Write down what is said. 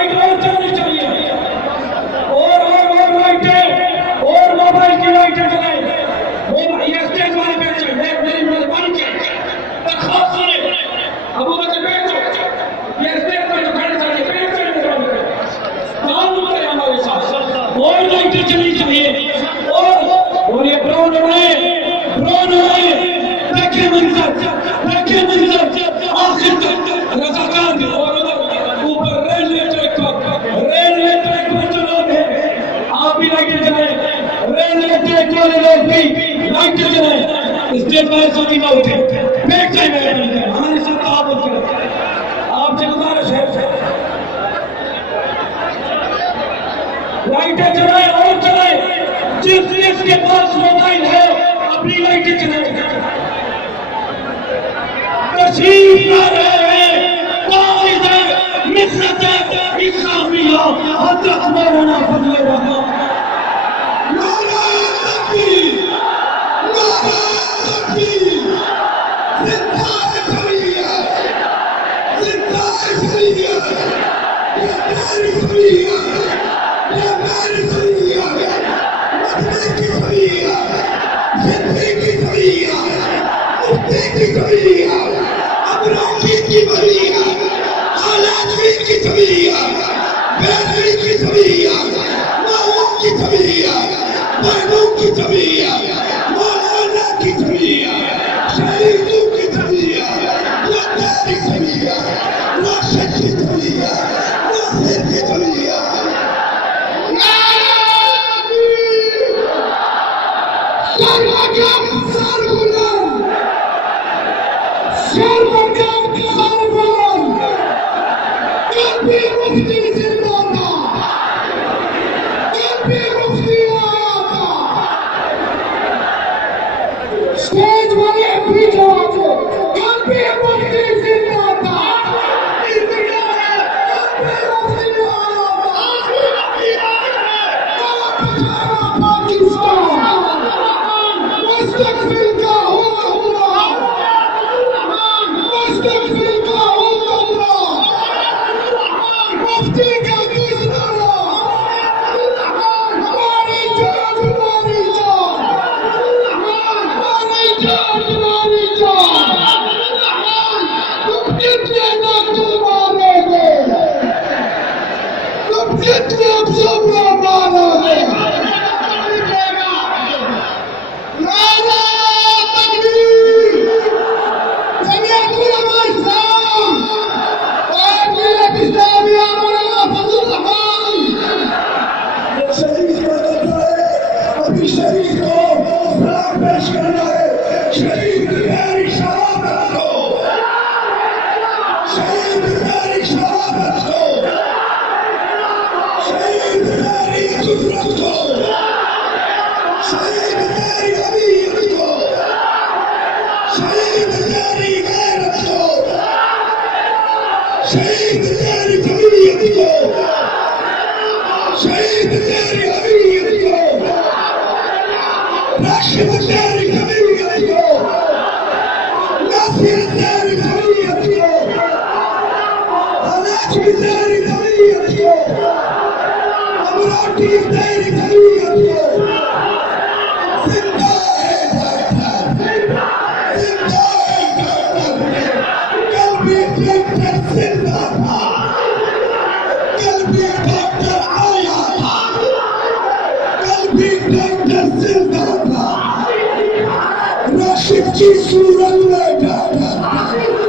Light और चलनी चाहिए, और लाइटें और मोबाइल की लाइटें जलाएं। वो ये स्टेज वाले बैठ जाए, मेरी मेहरबानी चाहिए, दरख्वास्त सुने। अबू बकर बैठ जाओ, ये स्टेज पर जो खड़े चाहिए बैठ जाए, काम करें हमारे साथ। और लाइटें चलनी चाहिए, और ये ड्रोन उड़ाए, देखे मंजर आखिर तक रजाकार। और ऊपर रेलवे ट्रैक पर जो लोग हैं, आप भी लाइटें जलाएं, रेलवे ट्रैक वाले लोग भी लाइटें जलाएं। स्टेज पर सभी ना उठे, बैठ जाए, हमारे साथ ताबूत करें, आपसे गुजारिश है। लाइटें जलाएं और जलाएं, जिसके पास मोबाइल है अपनी लाइटें जलाएं। तशरीफ ला रहे हैं कायद मिल्लत इस्लामिया हज़रत मौलाना फजल रहमान। नारे तकबीर, नारे तकबीर, ज़िंदाए शरीयत, ज़िंदाए शरीयत, ये मेरी शरीयत, ये मेरी शरीयत, मदनी की शरीयत, जिंदगी की शरीयत, मुफ्ती की शरीयत, अबराकी की शरीयत, आलादवी की शरीयत, बैरवी की शरीयत, माओ की शरीयत, बहनों की शरीयत, मौलाना की शरीयत, शहीदों की शरीयत, लंगर की शरीयत, नाशिद की शरीयत, नासिर की शरीयत। स्टेज वाले भी जवाब दो, कभी मुफ्ती जिंदाबाद, शहीद तेरी तबीयत को, शहीद तेरी अबीयत को, राशिद तेरी तबीयत को, नासिर तेरी तबीयत को, अनाजी तेरी तबीयत को, अमराटी तेरी तबीयत को, जिंदा है डॉक्टर, जिंदा है डॉक्टर, कल्बी डॉक्टर जिंदा था, कल्बी डॉक्टर आया था, कल्बी डॉक्टर जिंदा था, राशिद की सूरत में डॉक्टर